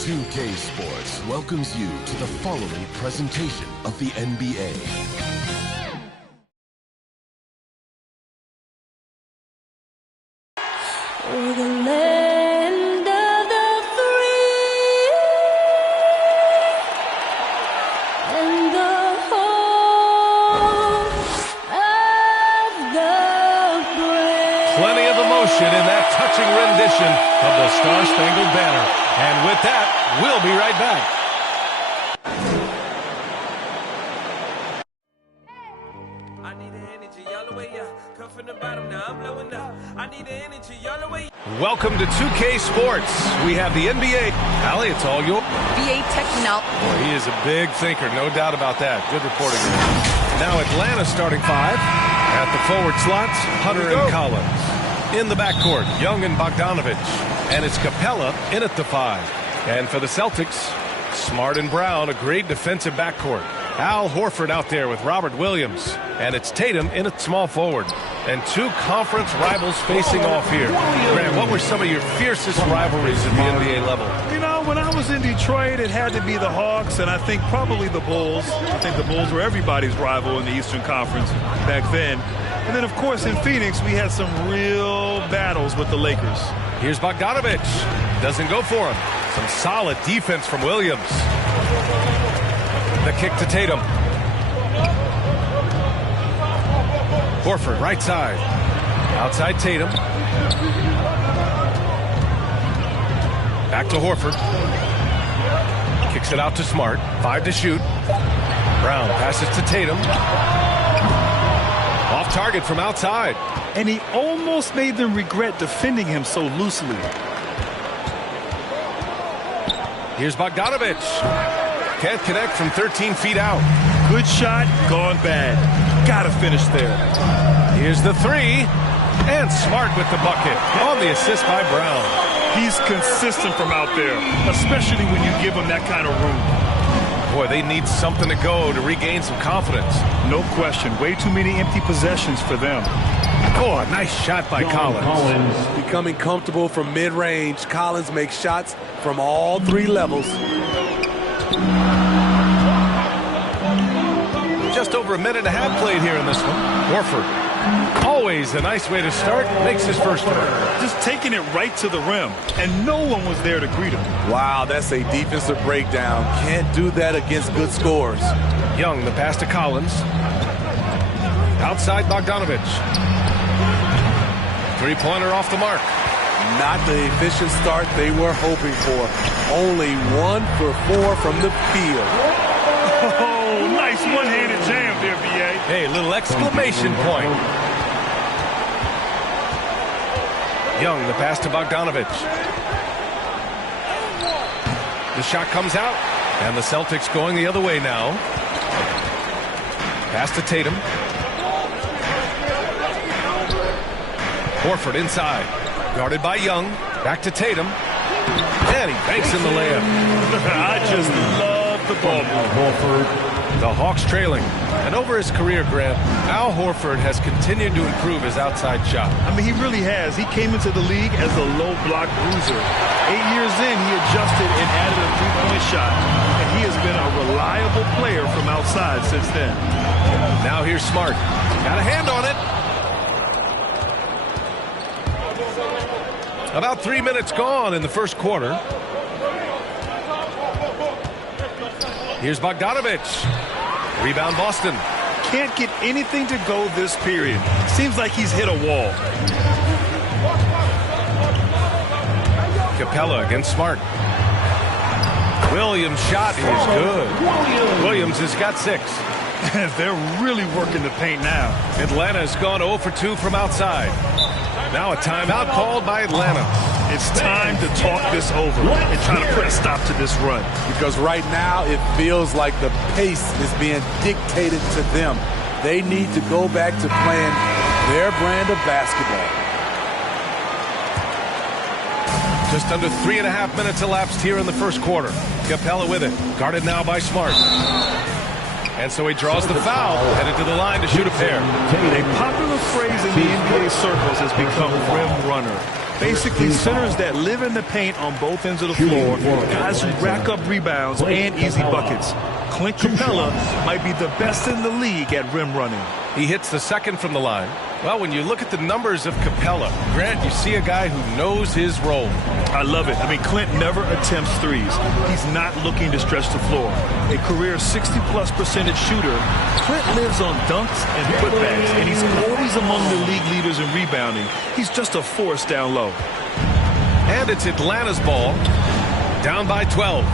2K Sports welcomes you to the following presentation of the NBA. We're the land of the free and the home of the brave. Plenty of emotion in that touching rendition of the Star-Spangled Banner. And with that, we'll be right back. I need the energy all the way up. Come from the bottom, now I'm blowing up. I need the energy all the way up. Welcome to 2K Sports. We have the NBA. Allie, it's all yours. VA Technology. Boy, he is a big thinker, no doubt about that. Good reporting. Now Atlanta starting five. At the forward slots, Hunter and Collins. In the backcourt, Young and Bogdanovich. And it's Capella in at the five. And for the Celtics, Smart and Brown, a great defensive backcourt. Al Horford out there with Robert Williams. And it's Tatum in at small forward. And two conference rivals facing off here. Grant, what were some of your fiercest rivalries at the NBA level? You know, when I was in Detroit, it had to be the Hawks, and I think probably the Bulls. I think the Bulls were everybody's rival in the Eastern Conference back then. And then, of course, in Phoenix, we had some real battles with the Lakers. Here's Bogdanovich. Doesn't go for him. Some solid defense from Williams. The kick to Tatum. Horford, right side. Outside Tatum. Back to Horford. Kicks it out to Smart. 5 to shoot. Brown passes to Tatum. Off target from outside. And he almost made them regret defending him so loosely. Here's Bogdanovich. Can't connect from 13 feet out. Good shot, gone bad. Gotta finish there. Here's the three. And Smart with the bucket. On the assist by Brown. He's consistent from out there, especially when you give him that kind of room. Boy, they need something to go to regain some confidence. No question. Way too many empty possessions for them. Oh, a nice shot by Collins. Becoming comfortable from mid-range. Collins makes shots from all three levels. Just over a minute and a half played here in this one. Horford. Always a nice way to start. Makes his first one. Just taking it right to the rim, and no one was there to greet him. Wow, that's a defensive breakdown. Can't do that against good scores. Young, the pass to Collins. Outside Bogdanovich. Three-pointer off the mark. Not the efficient start they were hoping for. Only 1 for 4 from the field. Oh, nice one-handed jam there, B.A. Hey, little exclamation point. Young, the pass to Bogdanovich. The shot comes out, and the Celtics going the other way now. Pass to Tatum. Horford inside. Guarded by Young. Back to Tatum. And he banks in the layup. I just love the ball move. The Hawks trailing. And over his career, Grant, Al Horford has continued to improve his outside shot. I mean, he really has. He came into the league as a low block bruiser. 8 years in, he adjusted and added a three-point shot. And he has been a reliable player from outside since then. Now here's Smart. Got a hand on it. About 3 minutes gone in the first quarter. Here's Bogdanovich. Rebound Boston. Can't get anything to go this period. Seems like he's hit a wall. Capella against Smart. Williams' shot is good. Williams has got 6. They're really working the paint now. Atlanta has gone 0 for 2 from outside. Now a timeout called by Atlanta. It's time to talk this over and try to put a stop to this run. Because right now it feels like the pace is being dictated to them. They need to go back to playing their brand of basketball. Just under 3.5 minutes elapsed here in the first quarter. Capella with it. Guarded now by Smart. And so he draws the foul, headed to the line to shoot a pair. A popular phrase in the NBA circles has become rim runner. Basically, centers that live in the paint on both ends of the floor, guys who rack up rebounds and easy buckets. Clint Capella might be the best in the league at rim running. He hits the second from the line. Well, when you look at the numbers of Capella, Grant, you see a guy who knows his role. I love it. I mean, Clint never attempts threes. He's not looking to stretch the floor. A career 60-plus percentage shooter, Clint lives on dunks and putbacks, and he's always among the league leaders in rebounding. He's just a force down low. And it's Atlanta's ball, down by 12.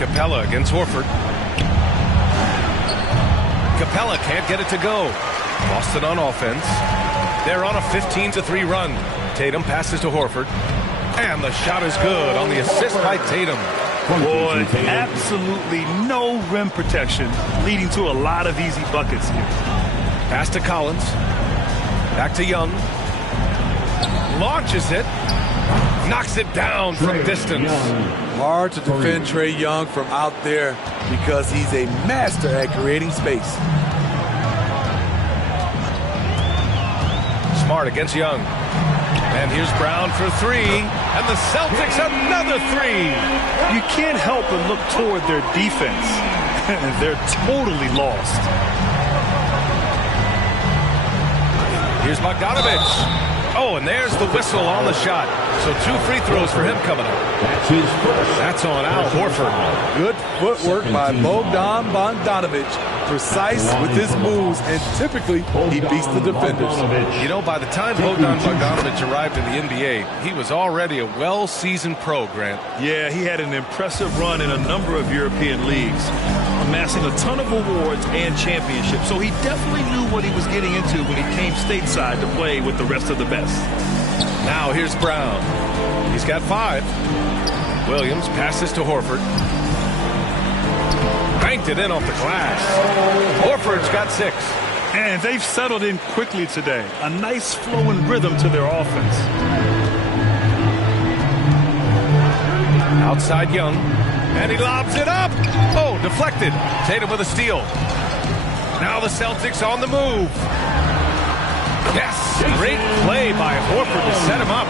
Capella against Horford. Capella can't get it to go. Boston on offense. They're on a 15-3 run. Tatum passes to Horford. And the shot is good on the assist by Tatum. Boy, absolutely no rim protection, leading to a lot of easy buckets here. Pass to Collins. Back to Young. Launches it. Knocks it down from distance. Hard to defend Trae Young from out there because he's a master at creating space. Smart against Young. And here's Brown for three. And the Celtics another three. You can't help but look toward their defense. They're totally lost. Here's Bogdanovich. Oh, and there's the whistle on the shot. So 2 free throws for him coming up. That's on Al Horford. Good footwork by Bogdan Bogdanovich. Precise with his moves, and typically he beats the defenders. You know, by the time Bogdan Bogdanovich arrived in the NBA, he was already a well-seasoned pro, Grant. Yeah, he had an impressive run in a number of European leagues, amassing a ton of awards and championships. So he definitely knew what he was getting into when he came stateside to play with the rest of the best. Now here's Brown. He's got 5. Williams passes to Horford. Banked it in off the glass. Horford's got 6. And they've settled in quickly today. A nice flowing rhythm to their offense. Outside Young. And he lobs it up. Oh, deflected. Tatum with a steal. Now the Celtics on the move. Yes, great play by Horford to set him up.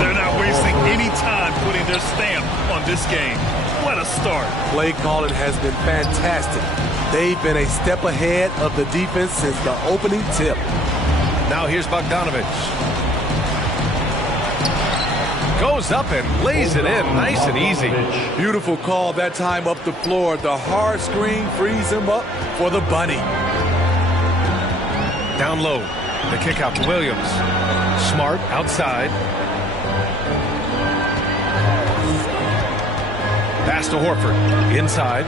They're not wasting any time putting their stamp on this game. What a start. Play calling has been fantastic. They've been a step ahead of the defense since the opening tip. Now here's Bogdanovich. Goes up and lays it in nice and easy. Beautiful call that time up the floor. The hard screen frees him up for the bunny. Down low. The kick out to Williams. Smart outside. Pass to Horford. Inside.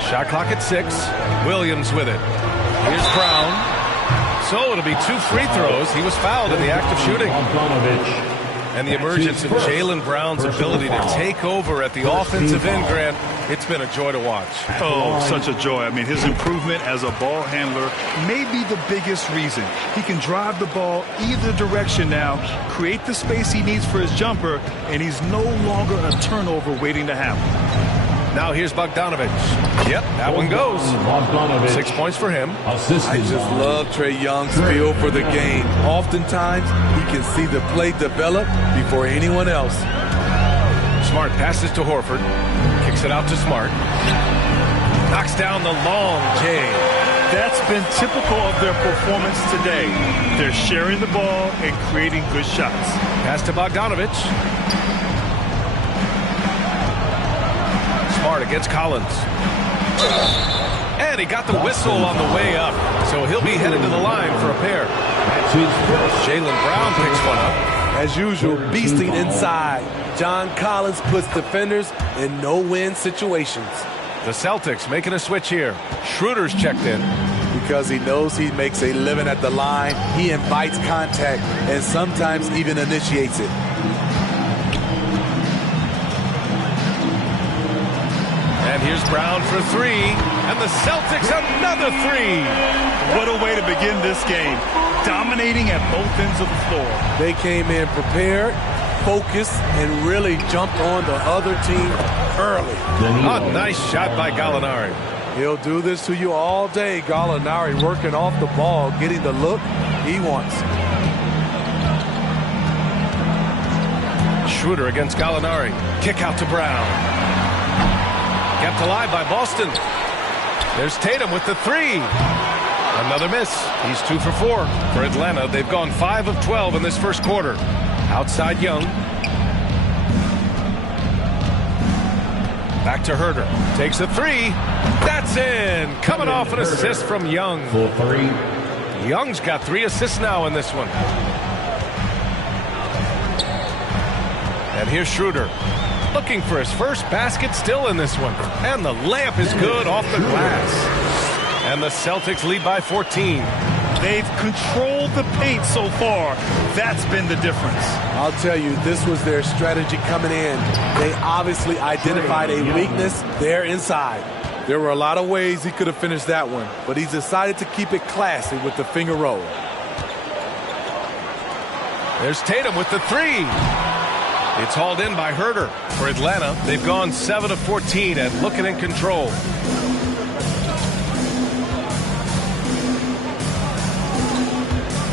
Shot clock at 6. Williams with it. Here's Brown. So it'll be 2 free throws. He was fouled in the act of shooting. And the emergence of Jaylen Brown's ability to take over at the offensive end, Grant, it's been a joy to watch. Oh, such a joy. I mean, his improvement as a ball handler may be the biggest reason. He can drive the ball either direction now, create the space he needs for his jumper, and he's no longer a turnover waiting to happen. Now here's Bogdanovich. Yep, that one goes. 6 points for him. I just love Trae Young's feel for the game. Oftentimes, he can see the play develop before anyone else. Smart passes to Horford. Kicks it out to Smart. Knocks down the long J. That's been typical of their performance today. They're sharing the ball and creating good shots. Pass to Bogdanovich. Smart against Collins. And he got the whistle on the way up. So he'll be headed to the line for a pair. Jaylen Brown picks one up. As usual, beasting inside. John Collins puts defenders in no-win situations. The Celtics making a switch here. Schroeder's checked in. Because he knows he makes a living at the line, he invites contact and sometimes even initiates it. And here's Brown for 3. And the Celtics another 3. What a way to begin this game. Dominating at both ends of the floor. They came in prepared, focused, and really jumped on the other team early. A nice shot by Gallinari. He'll do this to you all day. Gallinari working off the ball, getting the look he wants. Schroeder against Gallinari. Kick out to Brown. Kept alive by Boston. There's Tatum with the three. Another miss. He's 2 for 4. For Atlanta, they've gone 5 of 12 in this first quarter. Outside Young. Back to Herter. Takes a three. That's in. Coming off an assist from Young. For 3. Young's got 3 assists now in this one. And here's Schroeder. Looking for his first basket still in this one. And the layup is good off the glass. And the Celtics lead by 14. They've controlled the paint so far. That's been the difference. I'll tell you, this was their strategy coming in. They obviously identified a weakness there inside. There were a lot of ways he could have finished that one, but he's decided to keep it classy with the finger roll. There's Tatum with the three. It's hauled in by Herter. For Atlanta, they've gone 7 of 14 and looking in control.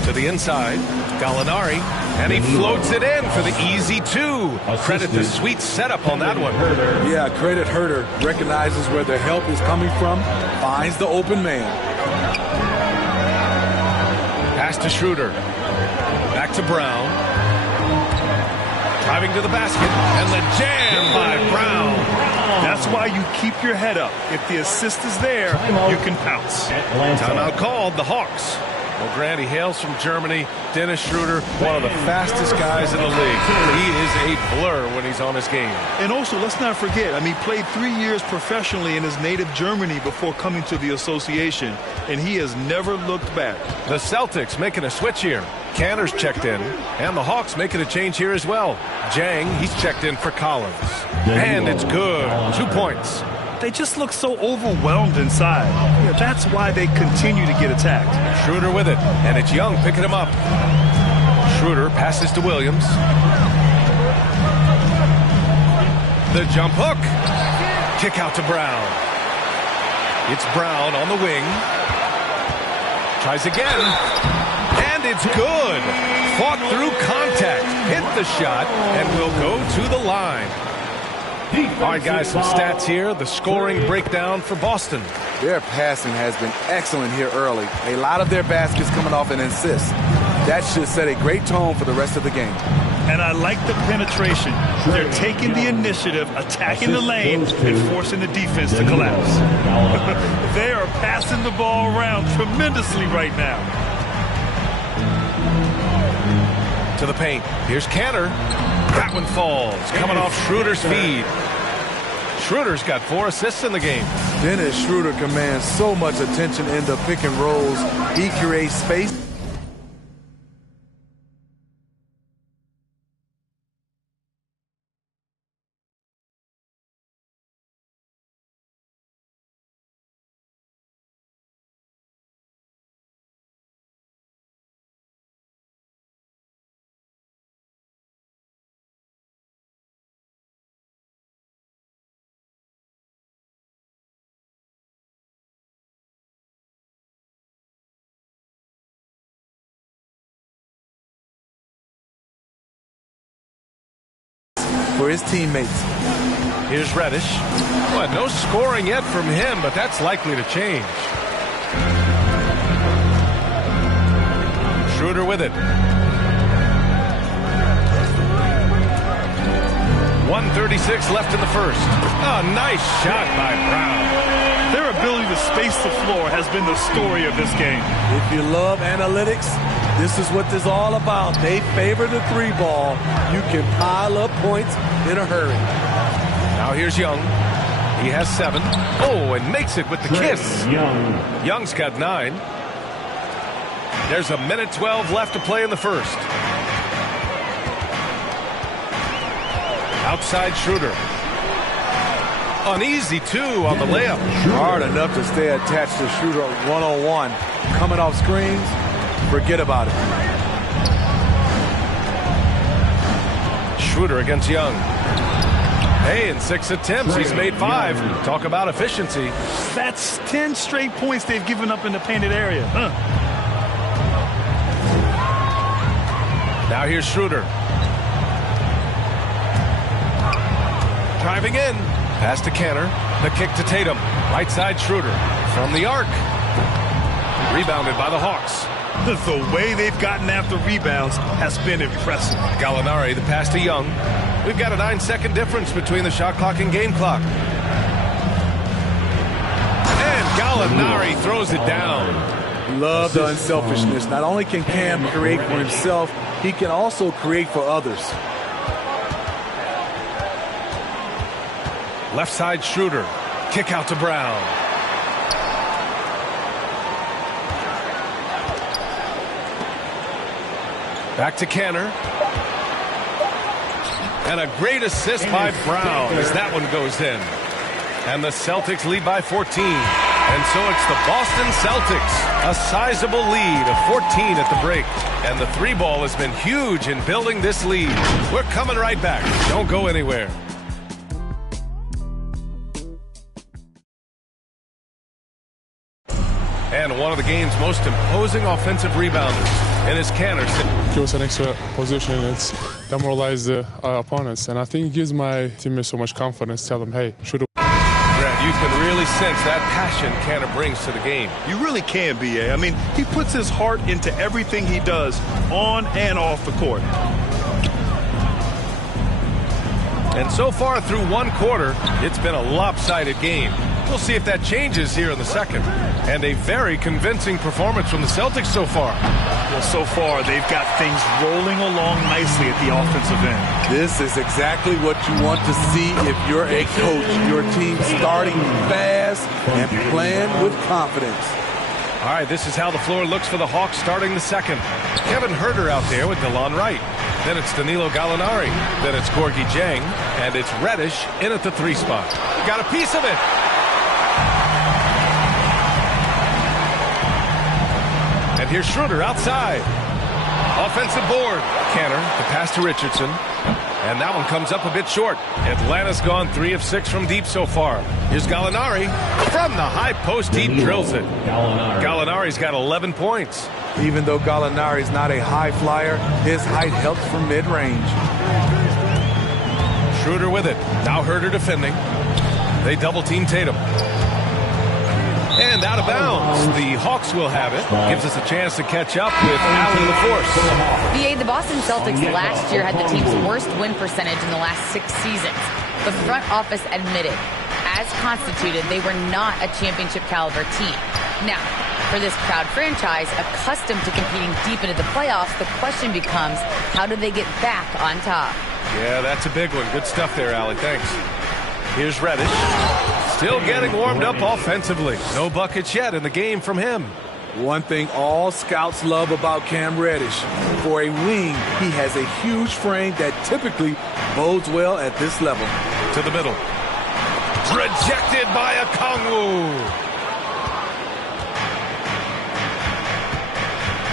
To the inside, Gallinari, and he floats it in for the easy 2. Credit the sweet setup on that one. Yeah, credit Herter. Recognizes where the help is coming from, finds the open man. Pass to Schroeder. Back to Brown. Driving to the basket, and the jam by Brown. That's why you keep your head up. If the assist is there, you can pounce. Timeout called, the Hawks. Well, Grant, he hails from Germany. Dennis Schroeder, one of the fastest guys in the league. He is a blur when he's on his game. And also, let's not forget, he played 3 years professionally in his native Germany before coming to the association, and he has never looked back. The Celtics making a switch here. Cantor's checked in, and the Hawks making a change here as well. Jang, he's checked in for Collins. And it's good. 2 points. They just look so overwhelmed inside. That's why they continue to get attacked. Schroeder with it, and it's Young picking him up. Schroeder passes to Williams. The jump hook. Kick out to Brown. It's Brown on the wing. Tries again. And it's good. Fought through contact. Hit the shot and will go to the line. All right, guys, some stats here. The scoring breakdown for Boston. Their passing has been excellent here early. A lot of their baskets coming off an assist. That should set a great tone for the rest of the game. And I like the penetration. They're taking the initiative, attacking the lane, and forcing the defense to collapse. They are passing the ball around tremendously right now. To the paint. Here's Cantor. That one falls. Coming off Schroeder's feed. Schroeder's got 4 assists in the game. Dennis Schroeder commands so much attention in the pick and rolls. He creates space. For his teammates. Here's Reddish. Well, no scoring yet from him, but that's likely to change. Schroeder with it. 1:36 left in the first. Oh, nice shot by Brown. Their ability to space the floor has been the story of this game. If you love analytics, this is what this is all about. They favor the 3 ball. You can pile up points in a hurry. Now here's Young. He has 7. Oh, and makes it with the kiss. Young's got 9. There's a minute 12 left to play in the first. Outside Schroeder. An easy 2 on the layup. Hard enough to stay attached to Schroeder one-on-one. Coming off screens, forget about it. Schroeder against Young. Hey, in 6 attempts, he's made 5. Talk about efficiency. That's 10 straight points they've given up in the painted area. Now here's Schroeder. Driving in. Pass to Kanter. The kick to Tatum. Right side Schroeder. From the arc. Rebounded by the Hawks. The way they've gotten after rebounds has been impressive. Gallinari, the pass to Young. We've got a 9-second difference between the shot clock and game clock. And Gallinari throws it down. Love the unselfishness. Not only can Cam create for himself, he can also create for others. Left side Schroeder. Kick out to Brown. Back to Kanter. And a great assist by Brown as that one goes in. And the Celtics lead by 14. And so it's the Boston Celtics. A sizable lead of 14 at the break. And the 3-ball has been huge in building this lead. We're coming right back. Don't go anywhere. And one of the game's most imposing offensive rebounders. And it's Kanter. Give us an extra position. It's demoralize the opponents. And I think it gives my teammates so much confidence. Tell them, hey, should have. Brad, you can really sense that passion Kanter brings to the game. You really can, B.A. I mean, he puts his heart into everything he does on and off the court. And so far through one quarter, it's been a lopsided game. We'll see if that changes here in the second. And a very convincing performance from the Celtics so far. Well, so far, they've got things rolling along nicely at the offensive end. This is exactly what you want to see if you're a coach. Your team starting fast and playing with confidence. All right, this is how the floor looks for the Hawks starting the second. Kevin Huerter out there with DeLon Wright. Then it's Danilo Gallinari. Then it's Gorgui Dieng. And it's Reddish in at the 3 spot. Got a piece of it. And here's Schroeder outside. Offensive board. Kanter, the pass to Richardson. And that one comes up a bit short. Atlanta's gone 3 of 6 from deep so far. Here's Gallinari. From the high post, he drills it. Gallinari's got 11 points. Even though Gallinari's not a high flyer, his height helps from mid-range. Schroeder with it. Now Huerter defending. They double-team Tatum. And out of bounds. The Hawks will have it. Gives us a chance to catch up with Allie LaForce. BA, the Boston Celtics last year had the team's worst win percentage in the last 6 seasons. The front office admitted, as constituted, they were not a championship caliber team. Now, for this proud franchise, accustomed to competing deep into the playoffs, the question becomes, how do they get back on top? Yeah, that's a big one. Good stuff there, Allie. Thanks. Here's Reddish. Still getting warmed up offensively. No buckets yet in the game from him. One thing all scouts love about Cam Reddish. For a wing, he has a huge frame that typically bodes well at this level. To the middle. Rejected by Okongwu.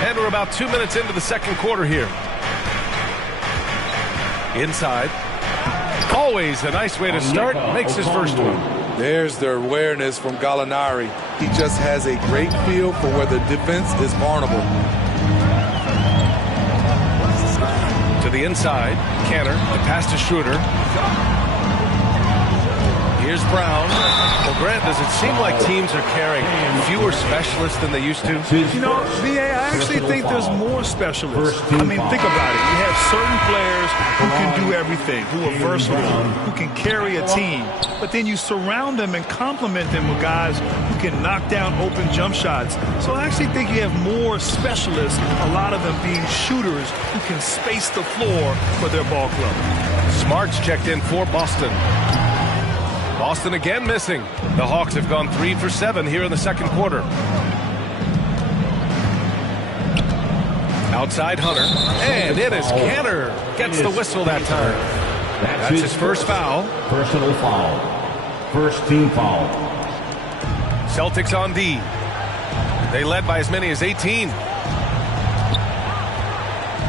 And we're about 2 minutes into the second quarter here. Inside. Always a nice way to start. Makes his first one. There's the awareness from Gallinari. He just has a great feel for where the defense is vulnerable. To the inside. Kanter. The pass to Schroeder. Here's Brown. Well, Grant, does it seem like teams are carrying fewer specialists than they used to? You know, VA, I actually think there's more specialists. I mean, think about it. You have certain players who can do everything, who are versatile, who can carry a team. But then you surround them and complement them with guys who can knock down open jump shots. So I actually think you have more specialists, a lot of them being shooters who can space the floor for their ball club. Smart's checked in for Boston. Boston again missing. The Hawks have gone 3 for 7 here in the second quarter. Outside Hunter. And it is Kanter. Gets the whistle that time. That's his first foul. Personal foul. First team foul. Celtics on D. They led by as many as 18.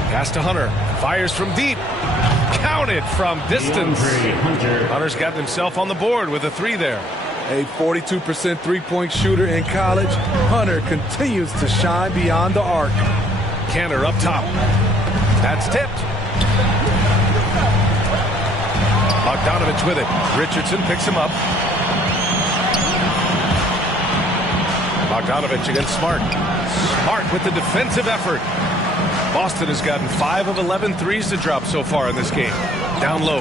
Pass to Hunter. Fires from deep. Count. Counted from distance. Hunter's gotten himself on the board with a 3 there. A 42% three-point shooter in college, Hunter continues to shine beyond the arc. Canner up top. That's tipped. Bogdanovich with it. Richardson picks him up. Bogdanovich against Smart. Smart with the defensive effort. Boston has gotten 5 of 11 threes to drop so far in this game. Down low.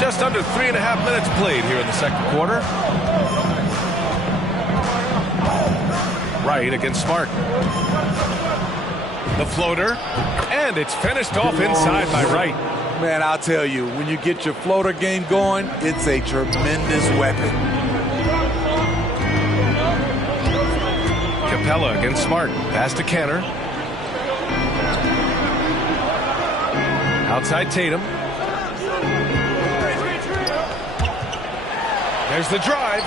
Just under 3.5 minutes played here in the second quarter. Wright against Smart. The floater, and it's finished off inside by Wright. Man, I'll tell you, when you get your floater game going, it's a tremendous weapon. Capella against Smart. Pass to Canner. Outside Tatum. There's the drive,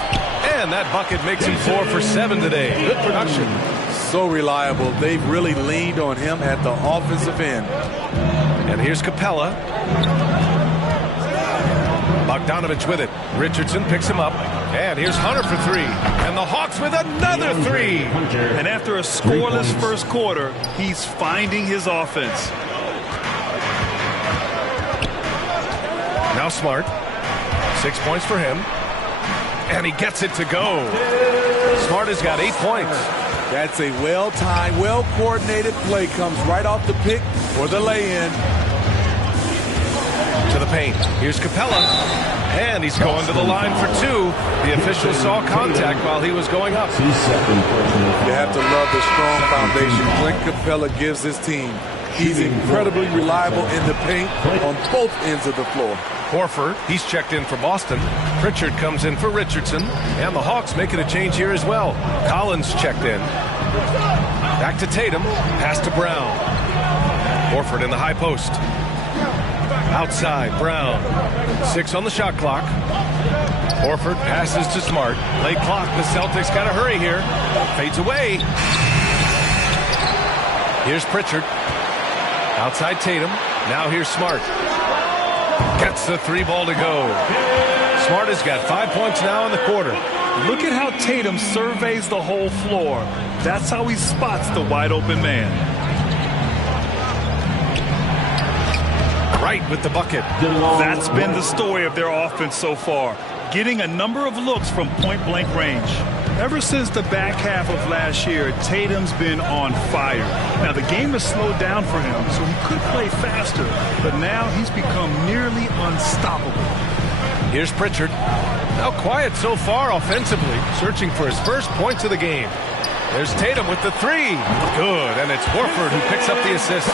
and that bucket makes him 4 for 7 today. Good production. So reliable. They've really leaned on him at the offensive end. And here's Capella. Bogdanovich with it. Richardson picks him up. And here's Hunter for 3. And the Hawks with another 3. And after a scoreless first quarter, he's finding his offense. Now Smart. 6 points for him. And he gets it to go. Smart has got 8 points. That's a well-timed, well-coordinated play. Comes right off the pick or the lay-in. To the paint. Here's Capella. And he's going to the line for 2. The official saw contact while he was going up. You have to love the strong foundation Clint Capella gives his team. He's incredibly reliable in the paint on both ends of the floor. Horford, he's checked in for Boston. Pritchard comes in for Richardson. And the Hawks making a change here as well. Collins checked in. Back to Tatum. Pass to Brown. Horford in the high post. Outside, Brown. 6 on the shot clock. Horford passes to Smart. Late clock, the Celtics got to hurry here. Fades away. Here's Pritchard. Outside Tatum. Now here's Smart. Gets the 3 ball to go. Smart has got 5 points now in the quarter. Look at how Tatum surveys the whole floor. That's how he spots the wide open man. Right with the bucket. That's been the story of their offense so far. Getting a number of looks from point-blank range. Ever since the back half of last year, Tatum's been on fire. Now, the game has slowed down for him, so he could play faster, but now he's become nearly unstoppable. Here's Pritchard. Now quiet so far offensively, searching for his first points of the game. There's Tatum with the 3. Good, and it's Horford who picks up the assist.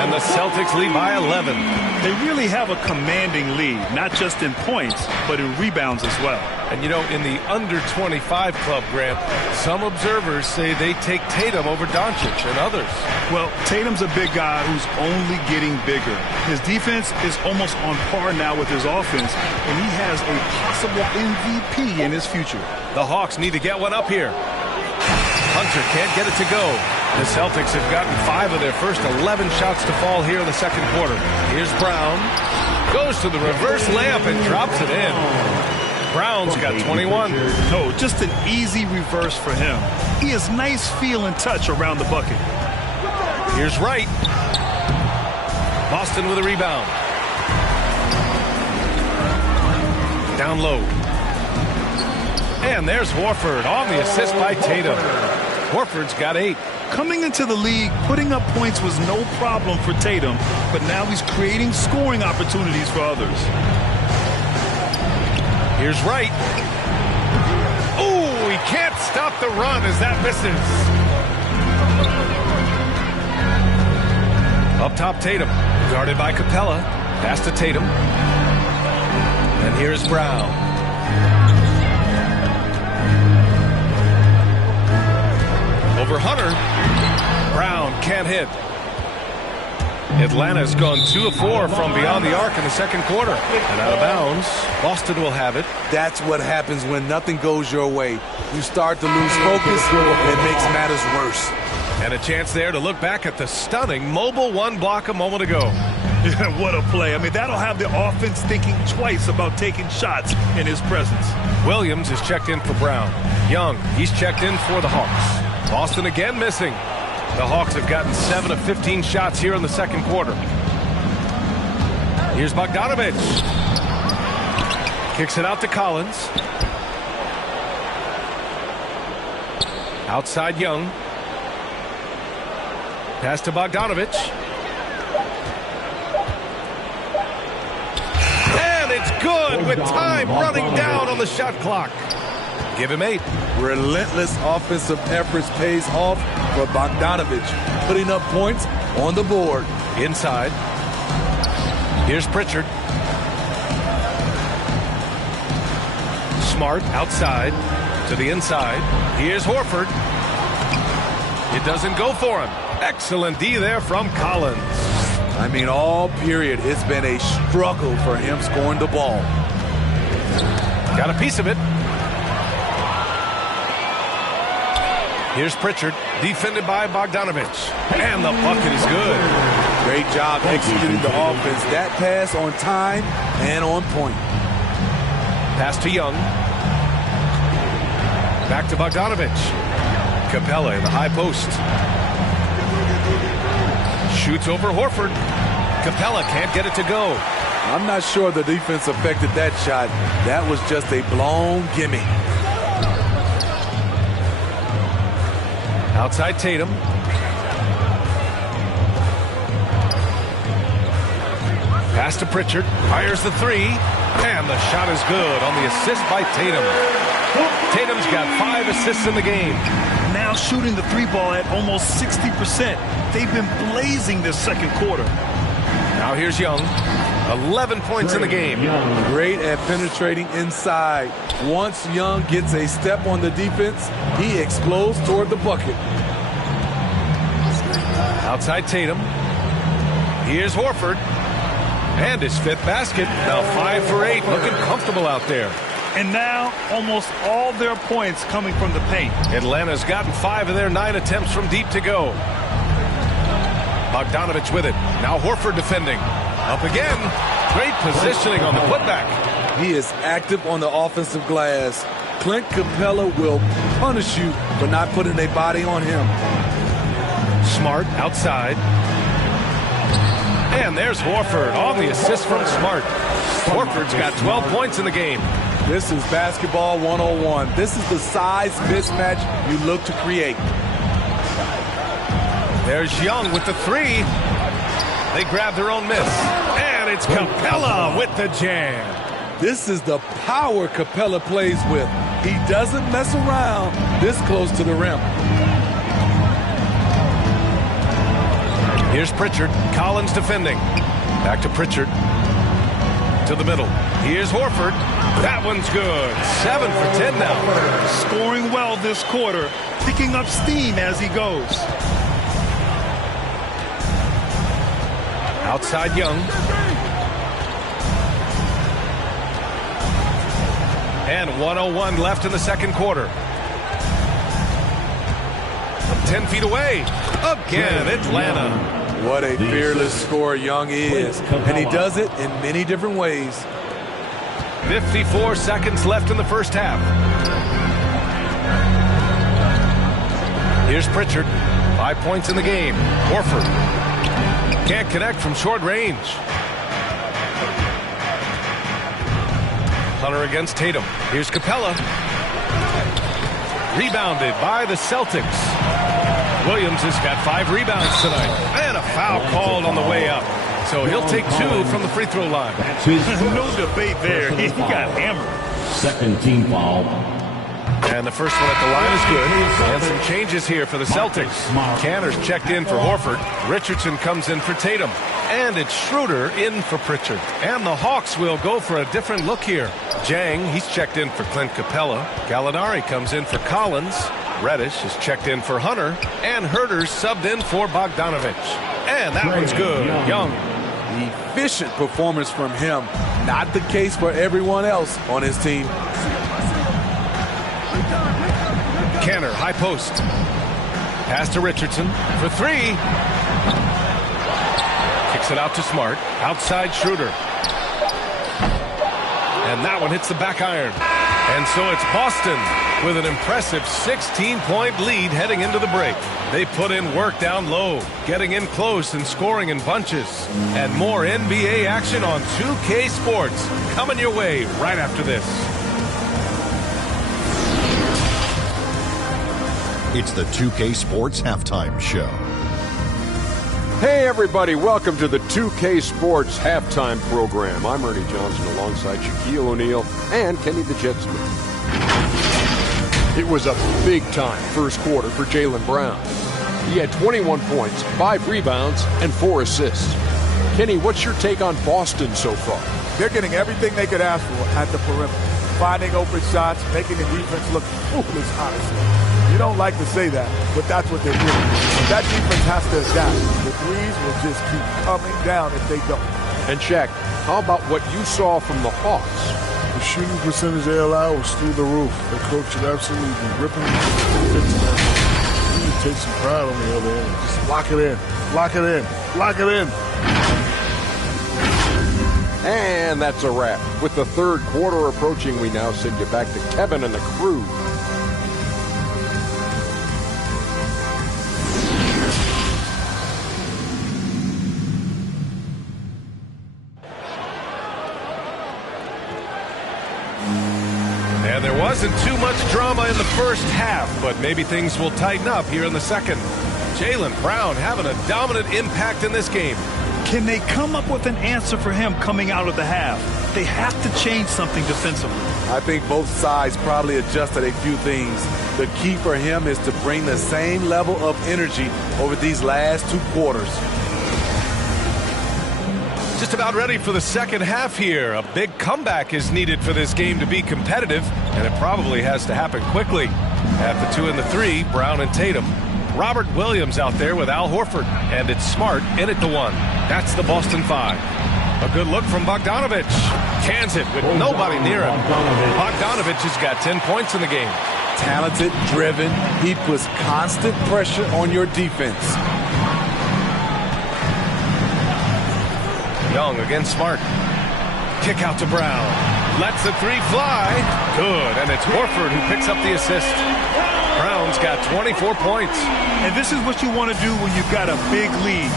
And the Celtics lead by 11. They really have a commanding lead, not just in points, but in rebounds as well. And you know, in the under 25 club, Grant, some observers say they take Tatum over Doncic and others. Well, Tatum's a big guy who's only getting bigger. His defense is almost on par now with his offense, and he has a possible MVP in his future. The Hawks need to get one up here. Hunter can't get it to go. The Celtics have gotten 5 of their first 11 shots to fall here in the second quarter. Here's Brown. Goes to the reverse layup and drops it in. Brown's got 21. No, just an easy reverse for him. He has nice feel and touch around the bucket. Here's Wright. Boston with a rebound. Down low. And there's Horford on the assist by Tatum. Horford's got 8. Coming into the league, putting up points was no problem for Tatum, but now he's creating scoring opportunities for others. Here's Wright. Ooh, he can't stop the run as that misses. Up top, Tatum. Guarded by Capella. Pass to Tatum. And here's Brown. Over Hunter. Brown can't hit. Atlanta's gone 2 of 4 from beyond the arc in the second quarter. And out of bounds, Boston will have it. That's what happens when nothing goes your way. You start to lose focus, and it makes matters worse. And a chance there to look back at the stunning mobile one block a moment ago. Yeah, what a play. I mean, that'll have the offense thinking twice about taking shots in his presence. Williams is checked in for Brown. Young, he's checked in for the Hawks. Boston again missing. The Hawks have gotten 7 of 15 shots here in the second quarter. Here's Bogdanovich. Kicks it out to Collins. Outside Young. Pass to Bogdanovich. And it's good with time running down on the shot clock. Give him 8. Relentless offensive efforts pays off for Bogdanovich, putting up points on the board. Inside. Here's Pritchard. Smart outside to the inside. Here's Horford. It doesn't go for him. Excellent D there from Collins. I mean, all period, it's been a struggle for him scoring the ball. Got a piece of it. Here's Pritchard, defended by Bogdanovich. And the bucket is good. Great job executing the offense. That pass on time and on point. Pass to Young. Back to Bogdanovich. Capella in the high post. Shoots over Horford. Capella can't get it to go. I'm not sure the defense affected that shot. That was just a blown gimme. Outside Tatum. Pass to Pritchard. Fires the 3. And the shot is good on the assist by Tatum. Tatum's got 5 assists in the game. Now shooting the 3 ball at almost 60%. They've been blazing this second quarter. Now here's Young. 11 points in the game. Great at penetrating inside. Once Young gets a step on the defense, he explodes toward the bucket. Outside Tatum. Here's Horford. And his 5th basket. Now 5 for 8. Looking comfortable out there. And now almost all their points coming from the paint. Atlanta's gotten 5 of their 9 attempts from deep to go. Bogdanovich with it. Now Horford defending. Up again. Great positioning on the putback. He is active on the offensive glass. Clint Capella will punish you for not putting a body on him. Smart outside. And there's Horford on the assist from Smart. Horford's got 12 points in the game. This is basketball 101. This is the size mismatch you look to create. There's Young with the 3. They grab their own miss. And it's Capella with the jam. This is the power Capella plays with. He doesn't mess around this close to the rim. Here's Pritchard. Collins defending. Back to Pritchard. To the middle. Here's Horford. That one's good. 7 for 10 now. Scoring well this quarter. Picking up steam as he goes. Outside Young. And 1:01 left in the second quarter. From 10 feet away. Again, Atlanta. What a fearless scorer Young is. And he does it in many different ways. 54 seconds left in the first half. Here's Pritchard. 5 points in the game. Horford. Can't connect from short range. Hunter against Tatum. Here's Capella. Rebounded by the Celtics. Williams has got 5 rebounds tonight. And a foul called on the way up. So he'll take 2 from the free throw line. No debate there. He got hammered. Second team foul. And the first one at the line is good. And some changes here for the Celtics. Canner's checked in for Horford. Richardson comes in for Tatum. And it's Schroeder in for Pritchard. And the Hawks will go for a different look here. Jang, he's checked in for Clint Capella. Gallinari comes in for Collins. Reddish is checked in for Hunter. And Herter's subbed in for Bogdanovich. And that one's good. Young. Efficient performance from him. Not the case for everyone else on his team. Canner, high post. Pass to Richardson for three. Kicks it out to Smart. Outside Schroeder. And that one hits the back iron. And so it's Boston with an impressive 16-point lead heading into the break. They put in work down low, getting in close and scoring in bunches. And more NBA action on 2K Sports coming your way right after this. It's the 2K Sports Halftime Show. Hey everybody, welcome to the 2K Sports Halftime Program. I'm Ernie Johnson alongside Shaquille O'Neal and Kenny the Jet Smith. It was a big-time first quarter for Jaylen Brown. He had 21 points, 5 rebounds, and 4 assists. Kenny, what's your take on Boston so far? They're getting everything they could ask for at the perimeter. Finding open shots, making the defense look foolish, honestly. You don't like to say that, but that's what they're doing. That defense has to adapt. The threes will just keep coming down if they don't. And Shaq, how about what you saw from the Hawks? The shooting percentage they allow was through the roof. The coach should absolutely be ripping it. You take some pride on the other end. Just lock it in. Lock it in. Lock it in. And that's a wrap. With the third quarter approaching, we now send you back to Kevin and the crew. And there wasn't too much drama in the first half, but maybe things will tighten up here in the second. Jaylen Brown having a dominant impact in this game. Can they come up with an answer for him coming out of the half? They have to change something defensively. I think both sides probably adjusted a few things. The key for him is to bring the same level of energy over these last 2 quarters. Just about ready for the second half here. A big comeback is needed for this game to be competitive, and it probably has to happen quickly. At the 2 and the 3, Brown and Tatum. Robert Williams out there with Al Horford, and it's Smart in at the 1. That's the Boston 5. A good look from Bogdanovic. Cans it with nobody near him. Bogdanovic has got 10 points in the game. Talented, driven, he puts constant pressure on your defense. Young against Smart. Kick out to Brown. Lets the 3 fly. Good, and it's Horford who picks up the assist. Brown's got 24 points. And this is what you want to do when you've got a big lead.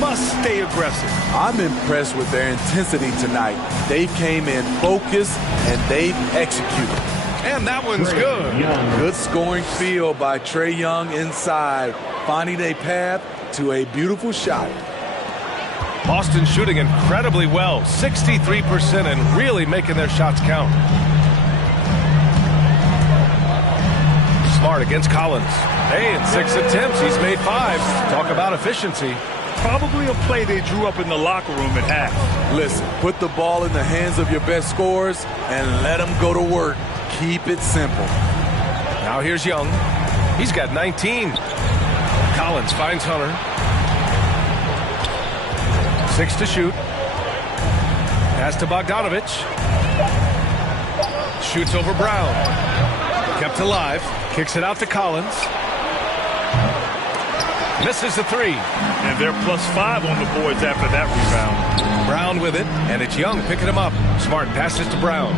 Must stay aggressive. I'm impressed with their intensity tonight. They came in focused, and they've executed. And that one's good. Good scoring field by Trae Young inside, finding a path to a beautiful shot. Boston shooting incredibly well, 63%, and really making their shots count. Smart against Collins. Hey, in 6 attempts, he's made 5. Talk about efficiency. Probably a play they drew up in the locker room at half. Listen, put the ball in the hands of your best scorers and let them go to work. Keep it simple. Now here's Young. He's got 19. Collins finds Hunter. 6 to shoot. Pass to Bogdanovic. Shoots over Brown. Kept alive. Kicks it out to Collins. Misses the 3. And they're +5 on the boards after that rebound. Brown with it, and it's Young picking him up. Smart passes to Brown.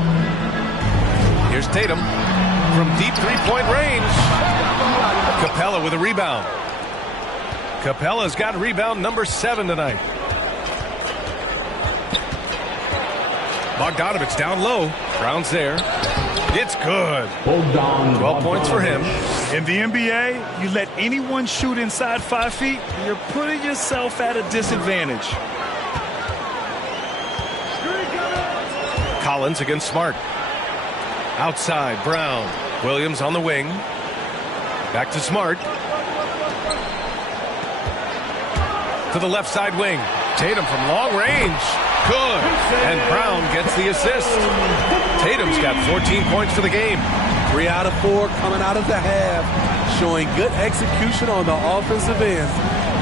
Here's Tatum from deep 3-point range. Capella with a rebound. Capella's got rebound number 7 tonight. Bogdanovic down low. Brown's there. It's good. 12 points for him. In the NBA, you let anyone shoot inside 5 feet, you're putting yourself at a disadvantage. Collins against Smart. Outside, Brown. Williams on the wing. Back to Smart. To the left side wing. Tatum from long range. Good. And Brown gets the assist. Tatum's got 14 points for the game. 3 out of 4 coming out of the half, showing good execution on the offensive end.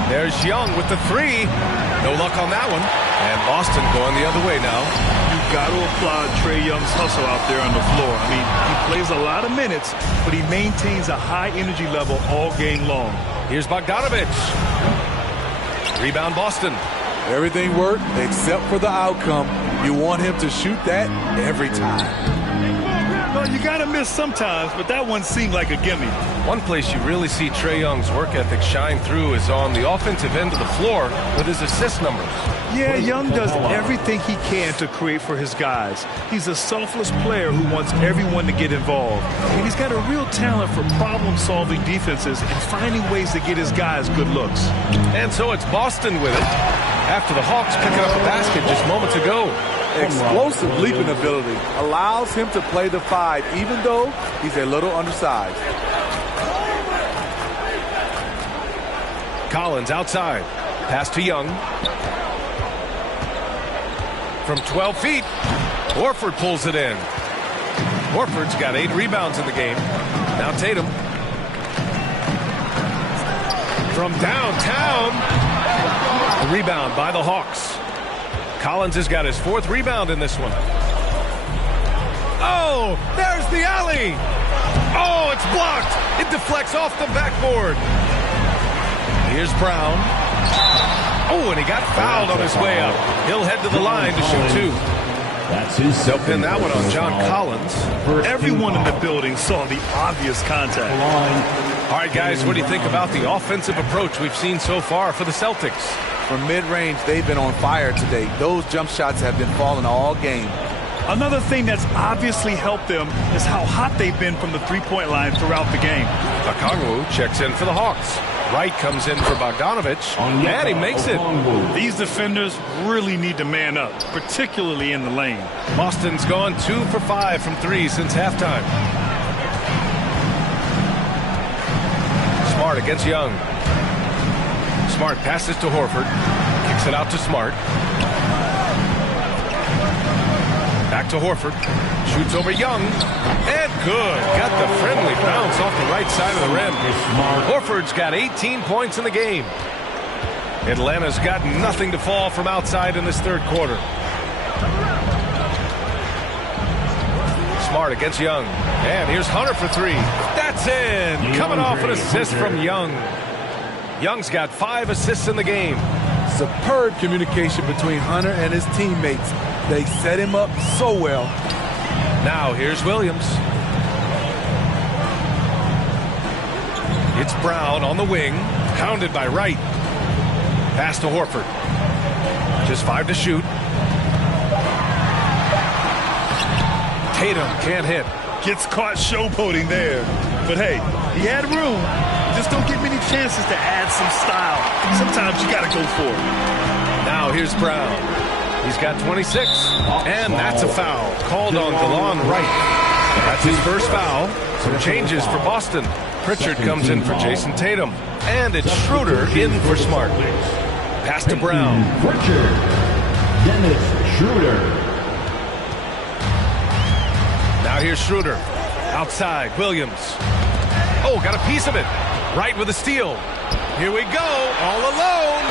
There's Young with the three. No luck on that one. And Boston going the other way now. You've got to applaud Trae Young's hustle out there on the floor. I mean, he plays a lot of minutes, but he maintains a high energy level all game long. Here's Bogdanovich. Rebound Boston. Everything worked except for the outcome. You want him to shoot that every time. Well, you got to miss sometimes, but that one seemed like a gimme. One place you really see Trae Young's work ethic shine through is on the offensive end of the floor with his assist numbers. Yeah, Young does everything he can to create for his guys. He's a selfless player who wants everyone to get involved. And he's got a real talent for problem-solving defenses and finding ways to get his guys good looks. And so it's Boston with it after the Hawks picking up a basket just moments ago. Explosive leaping ability allows him to play the 5 even though he's a little undersized. Collins outside. Pass to Young. From 12 feet, Horford pulls it in. Horford's got 8 rebounds in the game. Now Tatum. From downtown. The rebound by the Hawks. Collins has got his 4th rebound in this one. Oh, there's the alley. Oh, it's blocked. It deflects off the backboard. Here's Brown. Oh, and he got fouled on his way up. He'll head to the line to shoot 2. That's his They'll pin that one on John Collins. Everyone in the building saw the obvious contact. All right, guys, what do you think about the offensive approach we've seen so far for the Celtics? From mid-range, they've been on fire today. Those jump shots have been falling all game. Another thing that's obviously helped them is how hot they've been from the three-point line throughout the game. Okongwu checks in for the Hawks. Wright comes in for Bogdanovich, and he makes it. These defenders really need to man up, particularly in the lane. Boston's gone 2 for 5 from 3 since halftime. Smart against Young. Smart passes to Horford. Kicks it out to Smart. Back to Horford. Shoots over Young. And good. Got the friendly bounce off the right side of the rim. Horford's got 18 points in the game. Atlanta's got nothing to fall from outside in this third quarter. Smart against Young. And here's Hunter for 3. That's in. Coming off an assist from Young. Young's got 5 assists in the game. Superb communication between Hunter and his teammates. They set him up so well. Now here's Williams. It's Brown on the wing, hounded by Wright. Pass to Horford. Just 5 to shoot. Tatum can't hit. Gets caught showboating there. But hey, he had room. Just don't get many chances to add some style. Sometimes you got to go for it. Now here's Brown. He's got 26, and that's a foul called on Delon Wright. That's his first foul. Some changes for Boston. Pritchard comes in for Jason Tatum, and it's Schroeder in for Smart. Pass to Brown. Pritchard. Dennis Schroeder. Now here's Schroeder. Outside, Williams. Oh, got a piece of it. Wright with a steal. Here we go, all alone.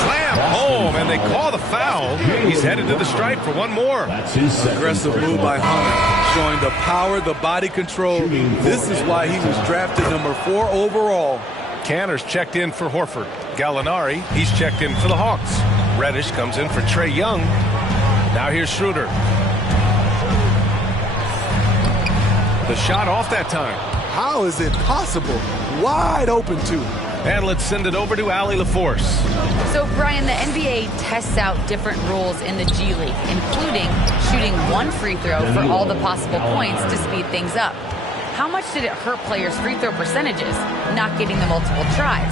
Slam home, and they call the foul. He's headed to the stripe for one more. That's his aggressive move by Hunter, showing the power, the body control. This is why he was drafted number 4 overall. Canner's checked in for Horford. Gallinari, he's checked in for the Hawks. Reddish comes in for Trae Young. Now here's Schroeder. The shot off that time. How is it possible? Wide open, too. And let's send it over to Allie LaForce. So, Brian, the NBA tests out different rules in the G League, including shooting 1 free throw for all the possible points to speed things up. How much did it hurt players' free throw percentages, not getting the multiple tries?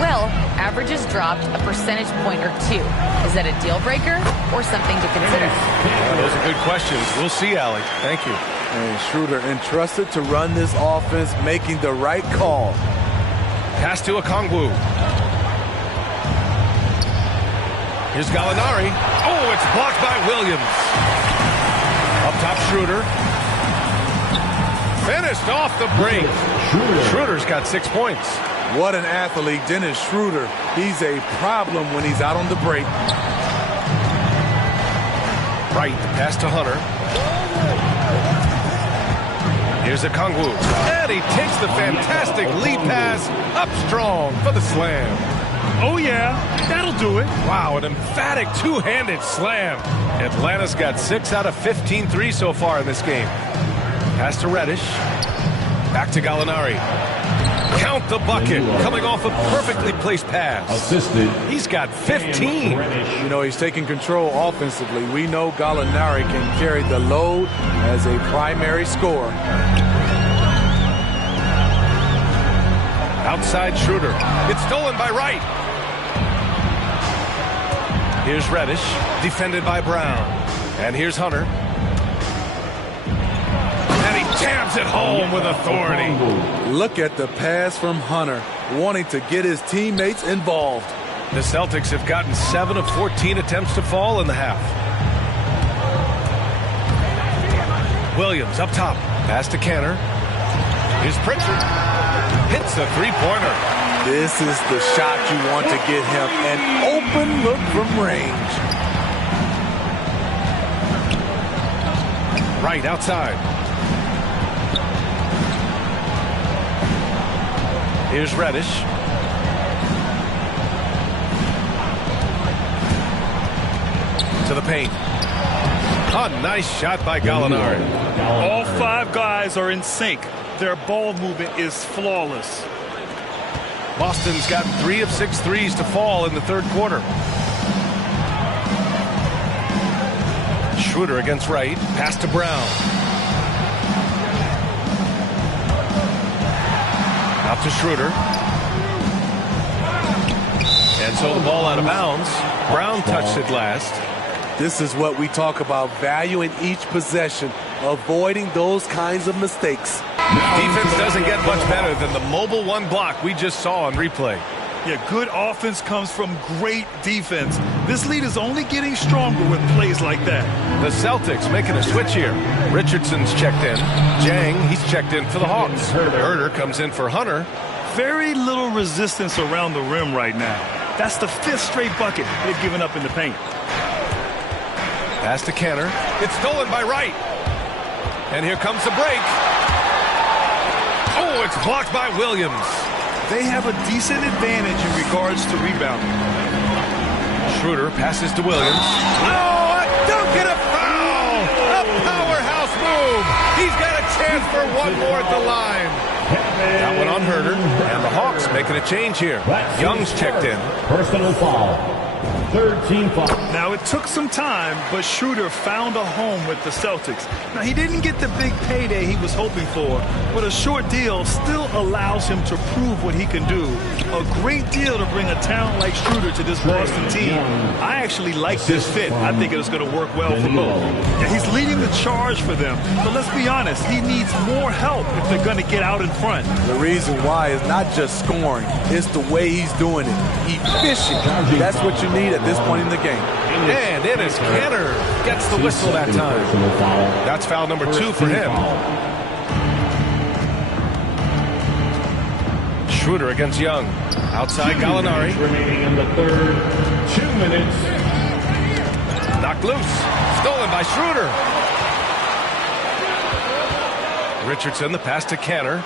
Well, averages dropped a percentage point or 2. Is that a deal breaker or something to consider? Those are good questions. We'll see, Allie. Thank you. And Schroeder entrusted to run this offense, making the right call. Pass to Okongwu. Here's Gallinari. Oh, it's blocked by Williams. Up top, Schroeder. Finished off the break. Schroeder's got 6 points. What an athlete, Dennis Schroeder. He's a problem when he's out on the break. Right, the pass to Hunter. Here's a Kongwu. And he takes the fantastic lead pass up strong for the slam. Oh, yeah, that'll do it. Wow, an emphatic two-handed slam. Atlanta's got 6 out of 15 threes so far in this game. Pass to Reddish. Back to Gallinari. Count the bucket. Coming off a perfectly placed pass. Assisted. He's got 15. You know, he's taking control offensively. We know Gallinari can carry the load as a primary scorer. Outside Schroeder. It's stolen by Wright. Here's Reddish, defended by Brown. And here's Hunter. And he jams it home with authority. Look at the pass from Hunter, wanting to get his teammates involved. The Celtics have gotten 7 of 14 attempts to fall in the half. Williams up top. Pass to Canner. Here's Pritchard. Hits the three-pointer. This is the shot you want to get him. An open look from range. Right outside. Here's Reddish. To the paint. A nice shot by Gallinari. All 5 guys are in sync. Their ball movement is flawless. Boston's got 3 of 6 threes to fall in the third quarter. Schroeder against Wright. Pass to Brown. Out to Schroeder. And so the ball out of bounds. Brown touched it last. This is what we talk about, value in each possession, avoiding those kinds of mistakes. Defense doesn't get much better than the mobile one block we just saw on replay. Yeah, good offense comes from great defense. This lead is only getting stronger with plays like that. The Celtics making a switch here. Richardson's checked in. Jang, he's checked in for the Hawks. Herder comes in for Hunter. Very little resistance around the rim right now. That's the 5th straight bucket they've given up in the paint. Pass to Canner. It's stolen by Wright. And here comes the break. Oh, it's blocked by Williams. They have a decent advantage in regards to rebounding. Schroeder passes to Williams. Oh, a dunk and a foul! A powerhouse move. He's got a chance for one more at the line. That one on Herder. And the Hawks making a change here. Young's checked in. Personal foul. 13 foul. Now, it took some time, but Schroeder found a home with the Celtics. Now, he didn't get the big payday he was hoping for, but a short deal still allows him to prove what he can do. A great deal to bring a talent like Schroeder to this Boston team. I actually like this fit. I think it is going to work well for both. Yeah, he's leading the charge for them, but let's be honest, he needs more help if they're going to get out in front. The reason why is not just scoring, it's the way he's doing it. Efficient. That's what you need at this point in the game. And it is Canner gets the whistle that time. That's foul number 2 for him. Schroeder against Young. Outside Gallinari. Remaining in the third. 2 minutes. Knocked loose. Stolen by Schroeder. Richardson, the pass to Canner.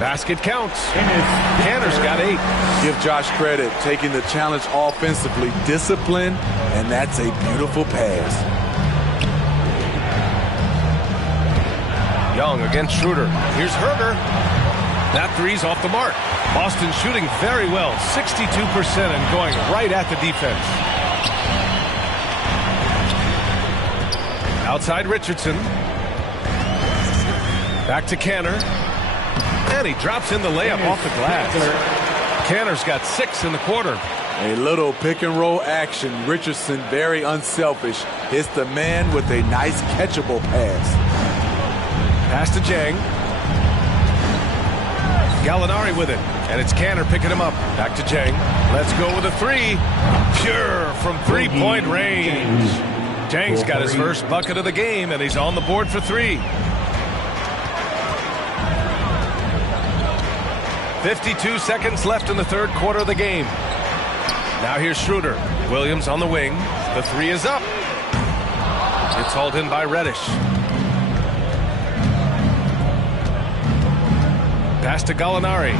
Basket counts. Canner's got 8. Give Josh credit, taking the challenge offensively, discipline, and that's a beautiful pass. Young against Schroeder. Here's Herder. That three's off the mark. Boston shooting very well, 62% and going right at the defense. Outside Richardson. Back to Canner. And he drops in the layup off the glass. Canner's got 6 in the quarter. A little pick and roll action. Richardson very unselfish. It's the man with a nice catchable pass. Pass to Jang. Gallinari with it. And it's Canner picking him up. Back to Jang. Let's go with a 3. Pure from three-point range. Jang's got his first bucket of the game, and he's on the board for 3. 52 seconds left in the third quarter of the game. Now here's Schroeder. Williams on the wing. The three is up. It's hauled in by Reddish. Pass to Gallinari.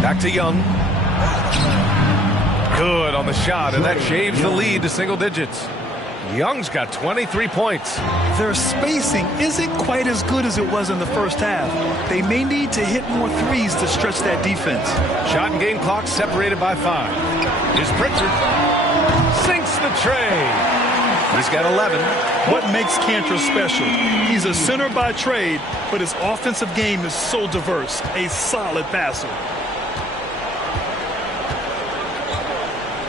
Back to Young. Good on the shot, and that shaves the lead to single digits. Young's got 23 points. Their spacing isn't quite as good as it was in the first half. They may need to hit more threes to stretch that defense. Shot and game clock separated by 5. Here's Pritchard. Sinks the tray. He's got 11. What makes Cantor special? He's a center by trade, but his offensive game is so diverse. A solid passer.